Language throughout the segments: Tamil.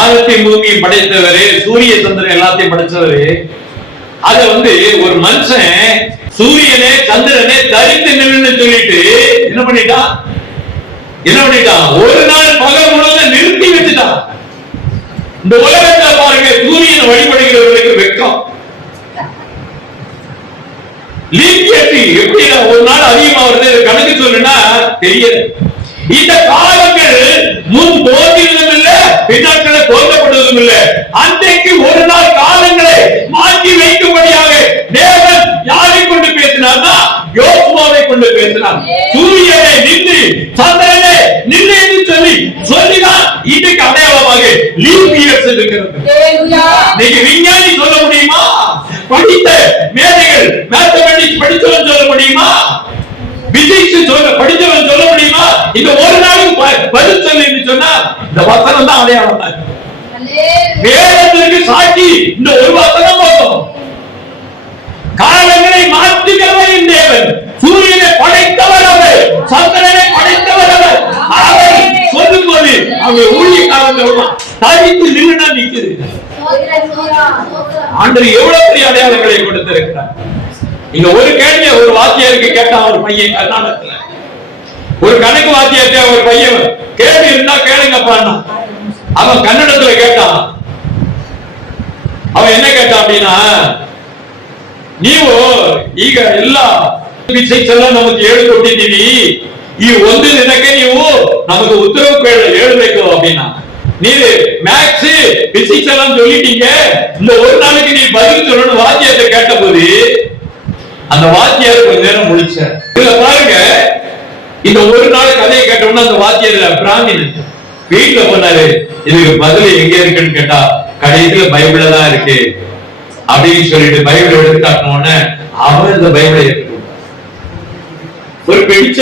வானத்தையும் பூமியும் படைத்தவரு, சூரிய சந்திரன் எல்லாத்தையும் படைச்சவரு. அத ஒரு மனுஷன் சூரியனே சந்திரனே தரித்து நின்று சொல்லிட்டு என்ன பண்ணிட்டான்? ஒரு நாள் பகல் முழுவதும் நிறுத்தி வச்சுட்டான். இந்த உலகத்தை பாருங்க, சூரியனை வழிபடுகிறவர்களுக்கு வெக்கம். எப்படி ஒரு நாள் அதிகமா வருது கணக்கு சொல்லுன்னா தெரியல. இந்த காலங்கள் முன் தோன்றியதும் இல்ல, பின்னாட்களை தோன்றப்படுவதும் இல்ல. அன்றைக்கு ஒரு நாள் காலங்களை மாற்றி வைக்கும்படியாக தேவன் யாரை கொண்டு பேசினார்னா யோசுவாவை கொண்டு பேசினார். சூரியனை நின்று சந்திரனை நின்று என்று சொல்லிதான் இன்றைக்கு அடையாளமாக லீப் இயர்ஸ் இருக்கிறது. நீங்க விஞ்ஞானி சொல்ல முடியுமா? படித்த மேதைகள் மேத்தமெட்டிக்ஸ் படித்தவன் சொல்ல முடியுமா? பிசிக்ஸ் படித்தவன் சொல்ல முடியுமா? இந்த ஒரு நாளும் பதில் சொல்லி சொன்னா இந்த வசனம் தான் அடையாளம் தான். வேதத்திற்கு சாட்சி இந்த ஒரு வசனம் போதும். காலங்களை மாற்றுகிறவன் தேவன். சூரியனை படைத்தவர் அவர், சந்திரனை படைத்தவர் அவர். அவர் சொல்லும் போது அவங்க ஊழிய காலங்கள் தவித்து நின்று நிற்குது. ஆண்டவர் எவ்வளவு பெரிய அடையாளங்களை கொடுத்திருக்கிறார். இங்க ஒரு கேள்வி ஒரு வாத்தியாருக்கு கேட்டான் ஒரு பையன் கர்நாடகத்துல. ஒரு கணக்கு வாத்தியார்ட்ட ஒரு பையன் கேள்வி இருந்தா கேளுங்கப்பா. அவன் கன்னடத்துல கேட்டான். அவன் என்ன கேட்டான் அப்படின்னா, நீவோ ಈಗ ಎಲ್ಲ ಫಿಸಿಕ್ಸ್ ಎಲ್ಲ ನಮಗೆ ಹೇಳಿಕೊಟ್ಟಿದ್ದೀವಿ, ಈ ಒಂದು ದಿನಕ್ಕೆ ನೀವು ನಮಗೆ ಉತ್ತರ ಹೇಳಬೇಕು அப்படின்னா. நீங்க மேக்ஸ் பிசிக்ஸ் எல்லாம் சொல்லிட்டீங்க, இந்த ஒரு நாளைக்கு நீ பதில் சொல்லணும் வாத்தியார்ட்ட கேட்ட போது அந்த வாத்தியார் கொஞ்ச நேரம் முடிச்சார். இதுல பாருங்க, இந்த ஒரு நாள் கதையை கேட்டோம்னா அந்த வாத்தியார் பிராமின் வீட்டுல போனாரு. இதுக்கு பதில் எங்க இருக்குன்னு கேட்டா கடைசியில பைபிள்ல தான் இருக்கு அப்படின்னு சொல்லிட்டு பைபிள் எடுத்து காட்டணும்னு அவர் இந்த பைபிளை எடுத்து ஒரு பிடிச்ச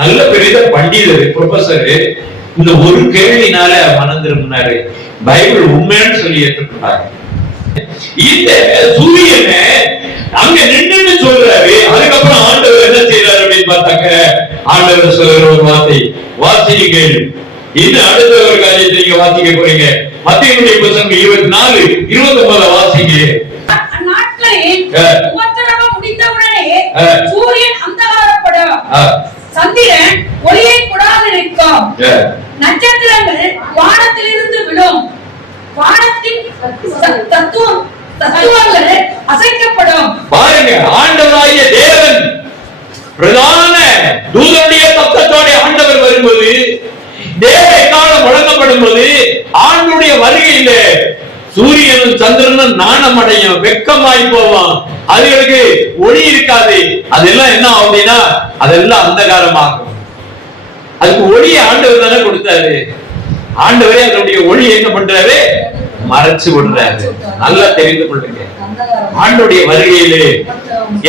நல்ல பெரிய பண்டிதர் ப்ரொஃபசர் இந்த ஒரு கேள்வினால மனம் திரும்பினாரு. பைபிள் உண்மைன்னு சொல்லி ஏற்றுக்கொண்டாரு. இந்த சூரியனை அங்க நின்று சொல்றாரு. அதுக்கப்புறம் ஆண்டவர் என்ன செய்யறாரு அப்படின்னு பார்த்தாக்க, ஆண்டவர் சொல்ற ஒரு வார்த்தை வாசிங்கள். இன்னும் அடுத்த ஒரு காரியத்தை நீங்க வாசிக்க போறீங்க. மத்தேயுடைய புத்தகம் 24:29 வாசிங்க. முடிந்தவுடனே சூரியன் அந்தகாரப்படும், சந்திரன் ஒளியை கொடாது இருக்கும், நட்சத்திரங்கள் வானத்திலிருந்து விழும், வானத்தின் தத்துவங்கள் அசைக்கப்படும். பாருங்க, ஆண்டவராகிய தேவன் பிரதான தூதனுடைய சத்தத்தோட ஆண்டவர் வரும்போது, தேவனை காலம் வழங்கப்படும் போது, ஆண்டுடைய வருகையில சூரியனும் சந்திரனும் நாணம் அடையும், வெக்கமாய் போவான். அதுகளுக்கு ஒளி இருக்காது. அதெல்லாம் என்ன அப்படின்னா அதெல்லாம் அந்தகாரமாகும். அதுக்கு ஒளியை ஆண்டவர் தானே கொடுத்தாரு. ஆண்டவரே அதனுடைய ஒளி என்ன பண்றாரு? மறைச்சு விடுறாரு. நல்லா தெரிந்து கொள்ளுங்க. ஆண்டுடைய வருகையிலே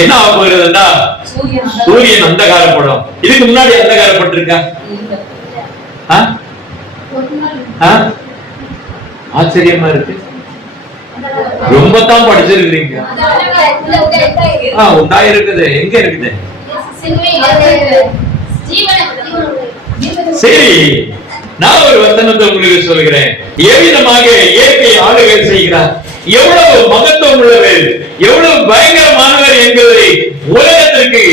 என்ன ஆக போகிறதுன்னா சூரியன் அந்தகாரப்படும். இதுக்கு முன்னாடி அந்தகாரப்பட்டிருக்கா? ஆச்சரியமா இருக்கு. ரொம்ப தான் படிச்சிருக்கீங்க. உண்டாயிருக்குது. எங்க இருக்குது? சரி, நான் ஒரு வசனத்தை உங்களுக்கு சொல்கிறேன். எவ்விதமாக இயற்கை ஆளுகை செய்கிறார், எவ்வளவு மகத்துவம் உள்ளவர், எவ்வளவு பயங்கரமானவர் என்பதை உலகத்திற்கு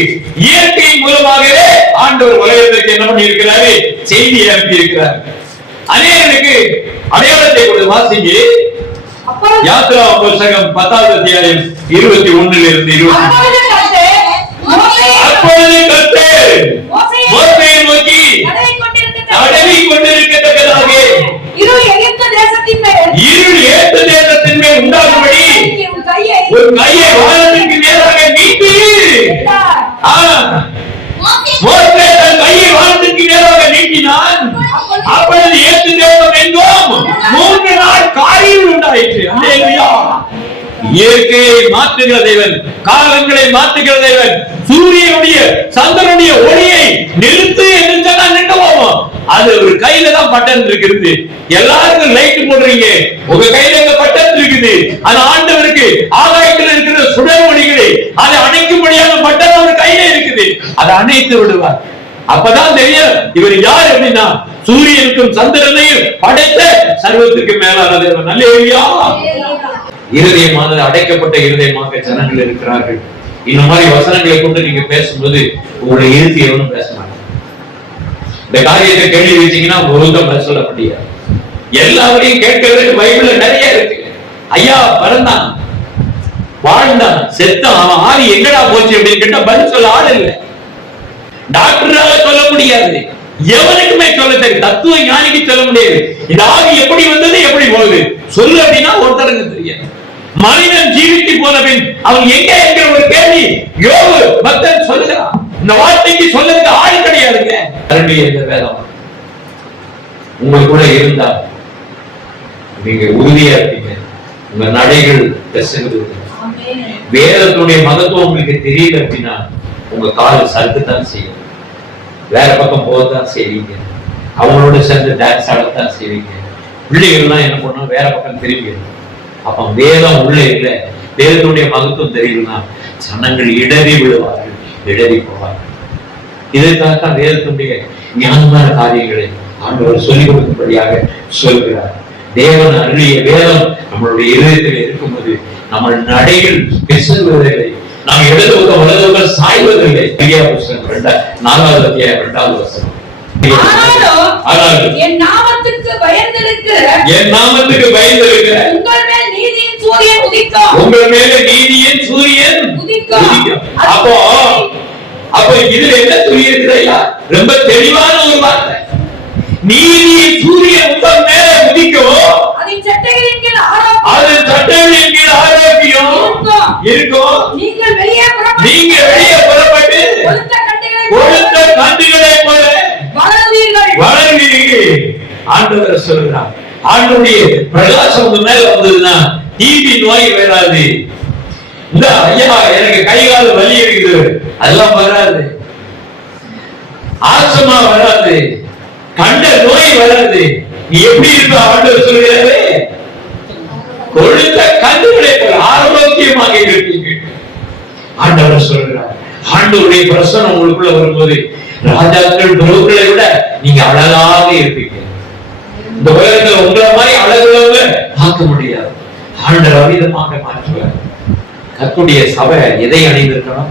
இயற்கையின் மூலமாகவே ஆண்டவர் உலகத்திற்கு என்ன பண்ணி இருக்கிறாரு? செய்தி அனுப்பி இருக்கிறார். அநேகருக்கு அடையாளத்தை கொடுத்து வாசிங்க. யாத்ரா புத்தகம் 10வது அத்தியாயம் 21 அப்பொழுது கர்த்தர் மோசேயை நோக்கி தடவி கொண்டிருக்கத்தக்கதாக இருள் ஏத்த தேசத்தின் மேல் உண்டாகும்படி ஒரு கையை வானத்திற்கு நேராக நீட்டி, மோசே தன் கையை வானத்திற்கு நேராக நீட்டினான். அப்பொழுது ஏத்து தேசம் எங்கும் 3 நாள் காரியம் உண்டாயிற்று. அல்லேலூயா. இயற்கையை மாற்றுகிற தேவன், காலங்களை மாற்றுகிற தேவன், சூரியனுடைய சந்திரனுடைய ஒளியை நிறுத்து என்று சொன்னா நின்று போவோம். அது ஒரு கையில தான் பட்டன் இருக்குது. எல்லாருக்கும் லைட் போடுறீங்க, உங்க கையில எங்க பட்டன் இருக்குது. அது ஆண்டவருக்கு ஆகாயத்தில் இருக்கிற சுடர் ஒளிகளை அதை அணைக்கும்படியான பட்டன் அவர் கையில இருக்குது. அதை அணைத்து விடுவார். அப்பதான் தெரியும் இவர் யார் அப்படின்னா சூரியனுக்கும் சந்திரனையும் படைத்த சர்வத்துக்கு மேலான தேவன். அல்லேலூயா. இருதயமானது அடைக்கப்பட்ட இருதயமாக ஜனங்கள் இருக்கிறார்கள். இந்த மாதிரி வசனங்களை கொண்டு நீங்க பேசும்போது உங்களுடைய இறுதி எவனும் பேச மாட்டாங்க. இந்த காரியத்தை கேள்வி வச்சீங்கன்னா ஒழுங்கம் பதில் சொல்ல முடியாது. எல்லாவரையும் கேட்கறதுக்கு பைபிள்ல நிறைய இருக்கு. ஐயா பிறந்தான், வாழ்ந்தான், செத்தான், அவன் ஆவி எங்கடா போச்சு அப்படின்னு கேட்டா பதில் சொல்ல ஆள் இல்லை. டாக்டரால சொல்ல முடியாது, எவனுக்குமே சொல்ல தெரியும், தத்துவ ஞானிக்கு சொல்ல முடியாது. இந்த ஆவி எப்படி வந்தது எப்படி போகுது சொல்லு அப்படின்னா ஒருத்தருக்கு தெரியாது. மனிதன் ஜீவித்து போன பின் அவன் எங்க என்கிற ஒரு கேள்வி யோபு பக்தன் சொல்லுகிறான். இந்த வார்த்தைக்கு சொல்லுங்க ஆள் கிடையாதுங்க. இந்த வேதம் உங்களுக்கு கூட இருந்தா நீங்க உறுதியா இருப்பீங்க. உங்க நடைகள் பேசுகிறது. வேதத்துடைய மகத்துவம் உங்களுக்கு தெரியல அப்படின்னா உங்க கால் சறுக்குத்தான் செய்யும், வேற பக்கம் போகத்தான் செய்வீங்க, அவங்களோட சேர்ந்து டான்ஸ் ஆடத்தான் செய்வீங்க. பிள்ளைகள்லாம் என்ன பண்ணும், வேற பக்கம் திரும்பி. அப்ப வேதம் உள்ள இல்லை, வேதத்துடைய மகத்துவம் தெரியலன்னா ஜனங்கள் இடறி விடுவார்கள், இடறி போவார்கள். இதற்காகத்தான் வேதத்துடைய ஞானமான காரியங்களை ஆண்டவர் சொல்லிக் கொடுக்கும்படியாக சொல்கிறார். தேவன் அருளிய வேதம் நம்மளுடைய இதயத்தில் இருக்கும்போது நம்ம நடைகள் பிசகுவதில்லை, நாம் இடது பக்கம் வலது பக்கம் சாய்வதில்லை. நாலாவது அத்தியாயம் 2வது வசனம். என் நாமத்துக்கு பயந்திருக்கிற உங்கள் மேல் நீதியின் சூரியன் உதிக்கும். அப்போ இதுல என்ன சொல்லியிருக்கிறா? ரொம்ப தெளிவான ஒரு வார்த்தை. நீதியின் சூரியன் உங்கள் மேல உதிக்கும், அதன் சட்டைகளின் கீழ் ஆரோக்கியம் இருக்கும். நீங்கள் வெளியே புறப்பட்டு கொழுத்த கண்டுகளை போல வளருவீர்கள். ஆண்டவர் சொல்றார், ஆண்டவருடைய பிரகாசம் உங்க மேல வந்ததுன்னா டிபி நோய் வராது. இந்த ஐயா எனக்கு கை கால் வலி இருக்குது அதெல்லாம் வராது, ஆசமா வராது, கண்ட நோய் வராது. நீ எப்படி இருக்க ஆண்டவர் சொல்கிறாரு, கொழுத்த கண்டுகளை போல ஆரோக்கியமாக இருப்பீங்க. ஆண்டவர் சொல்றார். ஆண்டவருடைய பிரசன்னம் உங்களுக்குள்ள வரும்போது ராஜாக்கள் பிரபுக்களை விட நீங்க அழகாக இருப்பீங்க. இந்த உலகத்துல உங்களை மாதிரி அழகுள்ளவங்க பார்க்க முடியாது. ஆண்டவர் அவிதமாக மாற்றுவார். கர்த்தருடைய சபை எதை அணிந்திருக்கணும்?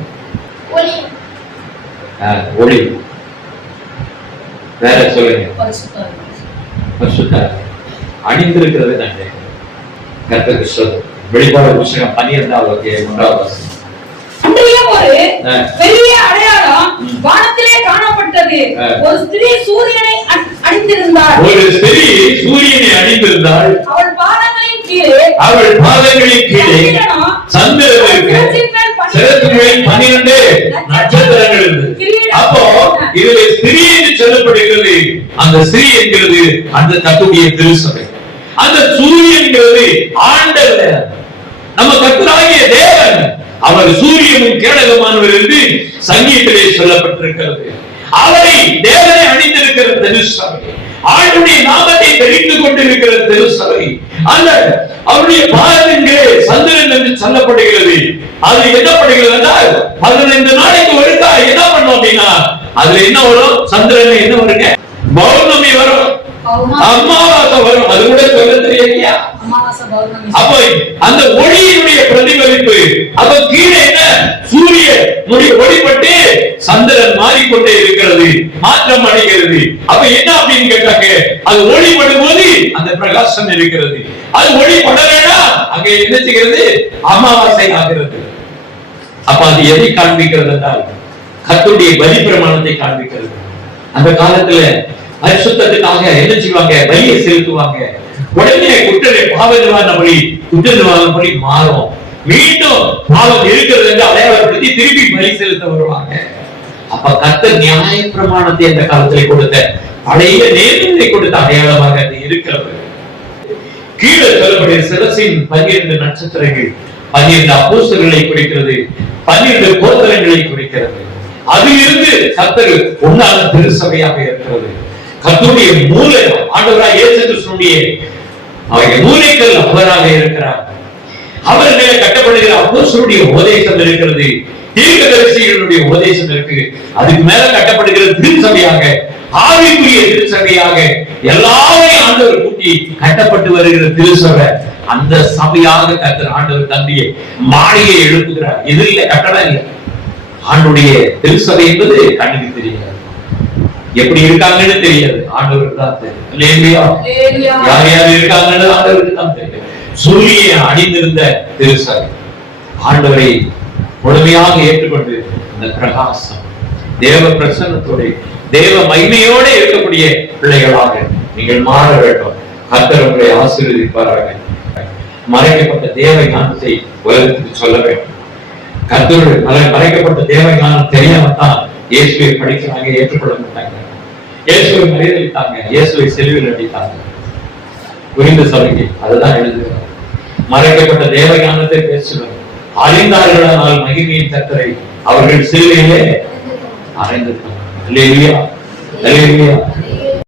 ஒளி. வேற சொல்லுங்க. அணிந்திருக்கிறது நாங்க கர்த்தருக்கு சொல்லும். வெளிப்பாடு புத்தகம் 12வது அத்தியாயம் 1வது வசனம். ஒரு பெரிய அடையாளம் வானத்திலே காணப்பட்டது. ஒரு ஸ்திரீ சூரியனை அணிந்திருந்தாள். அவள் பாதங்களின் கீழே சந்திரனுக்கு சிறகுகளில் 12 நட்சத்திரங்கள் இருந்தது. அப்போ இதுல ஸ்திரீ என்று சொல்லப்படுகிறது. அந்த ஸ்திரீ என்கிறது அந்த கர்த்தருடைய திருச்சபை. அந்த சூரியன் என்கிறது ஆண்டவர், நம்ம கர்த்தராகிய தேவன். அவர் சூரியனும் கேடகமானவர் என்று சங்கீதத்திலே சொல்லப்பட்டிருக்கிறது. அவரை தேவனை அணிந்திருக்கிற திருச்சபை, ஆண்டவருடைய நாமத்தை தெரிந்து கொண்டிருக்கிற திருச்சபை. அந்த அவருடைய பாதத்திலே சந்திரன் என்று சொல்லப்படுகிறது. அது என்ன படுகிறது என்றால் 15 நாளைக்கு ஒருக்கா என்ன பண்ணும் அப்படின்னா அதுல என்ன வரும்? சந்திரன் என்ன வருங்க? பௌர்ணமி வரும், அமாவாசை வரும். அது கூட சொல்ல தெரியலையா? அப்ப அந்த ஒளியினுடைய பிரதிபலிப்பு. அப்ப கீழே என்ன? சூரியன் ஒளிப்பட்டு சந்திரன் மாறிக்கொண்டே இருக்கிறது, மாற்றம் அடைகிறது. அப்ப என்ன அப்படின்னு கேட்டாங்க, அது ஒளிப்படும் போது அந்த பிரகாசம் இருக்கிறது. அது ஒளிப்படலைன்னா அங்க என்ன செய்கிறது? அமாவாசை ஆகிறது. அப்ப அது எதை காண்பிக்கிறது என்றால் கர்த்தருடைய பலி பிரமாணத்தை காண்பிக்கிறது. அந்த காலத்துல பரிசுத்தத்துக்காக என்ன செய்வாங்க? பலியை செலுத்துவாங்க. உடனே பாவ நிவாரணப்படி மாறும். மீண்டும் பாவம் இருக்கிறது என்று அடையாளப்படுத்தி திருப்பி பலி செலுத்த வருவாங்க. அப்ப கர்த்தர் நியாய பிரமாணத்தை அந்த காலத்துல கொடுத்த பழைய நேர்மையை கொடுத்த அடையாளமாக அது இருக்கிறது. கீழே சொல்லக்கூடிய சிரசின் 12 நட்சத்திரங்கள் 12 அப்போஸ்தலர்களை குறிக்கிறது, 12 கோத்திரங்களை குறிக்கிறது. அதிலிருந்து கர்த்தர் ஒன்றான திருச்சபையாக இருக்கிறது. கர்த்தருடைய மூலை ஆண்டவராகிய இயேசு கிறிஸ்துவினுடைய அவருடைய மூலைக்கல் அவராக இருக்கிறார். அவர் மேல கட்டப்படுகிற அப்போஸ்தலருடைய உபதேசம் இருக்கிறது. தீர்க்கதரிசிகளுடைய உபதேசம் இருக்கு. அதுக்கு மேல கட்டப்படுகிற திருச்சபையாக, ஆவிக்குரிய திருச்சபையாக எல்லாரையும் ஆண்டவர் கூட்டி கட்டப்பட்டு வருகிற திருச்சபை, அந்த சபையாக கர்த்தர் ஆண்டவர் தம்பியை மாளிகை எழுப்புகிறார். இது இல்ல, கட்டடம் இல்லை. ஆண்டுடைய திருச்சபை என்பது கண்ணுக்கு தெரியாது, எப்படி இருக்காங்கன்னு தெரியாது, ஆண்டவருக்கு தான் தெரியும். யார் யார் இருக்காங்கன்னு ஆண்டவருக்கு தான் தெரியும். சூரிய அணிந்திருந்த திருச்சபை ஆண்டவரை முழுமையாக ஏற்றுக்கொண்டு அந்த பிரகாசம் தேவ பிரசன்னத்தோட தேவ மகிமையோட இருக்கக்கூடிய பிள்ளைகளாக நீங்கள் மாற வேண்டும். கர்த்தர் உங்களை ஆசீர்வதிப்பாராக. மறைக்கப்பட்ட தேவ ஞானத்தை உலகத்துக்கு சொல்ல வேண்டும். கர்த்தருடைய மறைக்கப்பட்ட தேவ ஞானம் தெரியாமத்தான் இயேசுவை படிக்கிறாங்க, ஏற்றுக்கொள்ள மாட்டாங்க. இயேசுவை மறைதளித்தாங்க, இயேசுவை செல்வியில் அடித்தாங்க. புரிந்த சபைக்கு அதுதான் எழுதுகிறார். மறைக்கப்பட்ட தேவ ஞானத்தை பேசுகிறார். அறிந்தார்களானால் மகிமையின் கர்த்தரை அவர்கள் சிலுவையிலே அறைந்திருக்கிறார். அல்லேலூயா, அல்லேலூயா.